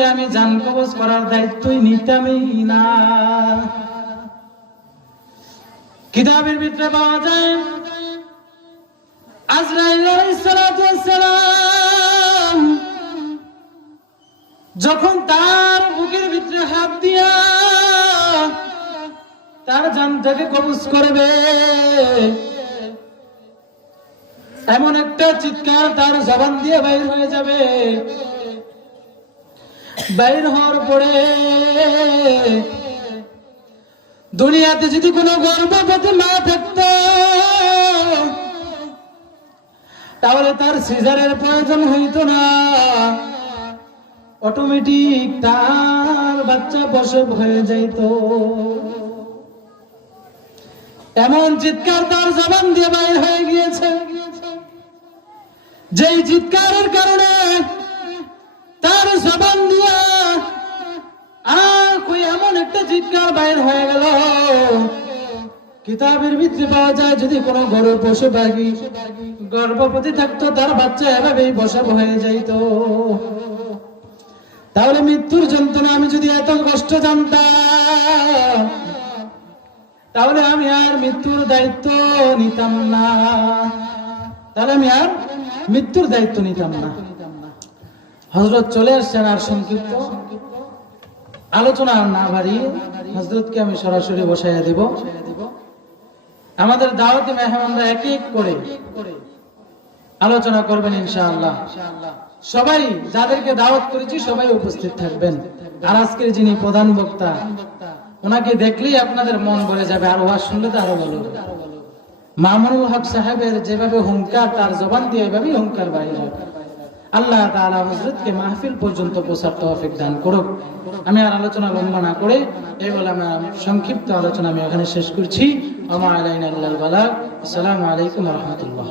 হলে আমি জান কবজ করার দায়িত্বই নিতামই না। কিতাবের ভিতরে পাওয়া যায় আজরাইল আলাইহিস সালাতু ওয়াস সালাম যখন তার বুকের ভিতরে হাত দিয়া তার জানটাকে কবজ করবে, এমন একটা চিৎকার তার জবান দিয়ে বাইর হয়ে যাবে। বাইর হওয়ার পরে দুনিয়াতে যদি কোনো গর্ভবতী মা থাকতো তাহলে তার সিজারের প্রয়োজন হইতো না, অটোমেটিক তার বাচ্চা প্রসব হয়ে যাইত। এমন চিৎকার তার জবান দিয়ে বাইর হয়ে গিয়েছে, যেই চিৎকারের কারণে তার জবান দিয়া এমন একটা চিৎকার বাইর হয়ে গেল। কিতাবের ভিতরে পাওয়া যায় যদি কোনো গরু পশু পাখি গর্ভবতী থাকতো তার বাচ্চা এভাবেই প্রসব হয়ে যাইত। তাহলে মৃত্যুর যন্ত্রণা আমি যদি এত কষ্ট জানতাম তাহলে আমি আর মৃত্যুর দায়িত্ব নিতাম না, তাহলে আমি আর মৃত্যুর দায়িত্ব নিতাম না। হযরত চলে আসছেন, আর সংক্ষিপ্ত আলোচনা না বাড়িয়ে হযরতকে আমি সরাসরি বসাইয়া দেব। আমাদের দাওয়াতি মেহমানরা এক এক করে আলোচনা করবেন ইনশাআল্লাহ। সবাই যাদেরকে দাওয়াত করেছি সবাই উপস্থিত থাকবেন। আর আজকের যিনি প্রধান বক্তা ওনাকে দেখলেই আপনাদের মন ভরে যাবে, আর ওয়াজ শুনলে তো আরো ভালো। মামুনুল হক সাহেবের যেভাবে হুঙ্কার, তার জবান দিয়ে এভাবেই হুঙ্কার বাইরে হয়। আল্লাহ তাআলা হযরতকে মাহফিল পর্যন্ত পৌঁছার তৌফিক দান করুক। আমি আর আলোচনা লম্বা না করে এই বলে আমার সংক্ষিপ্ত আলোচনা আমি এখানে শেষ করছি। ওয়া মা আলাইনা ইল্লাল বালাগ। আসসালামু আলাইকুম ওয়া রাহমাতুল্লাহ।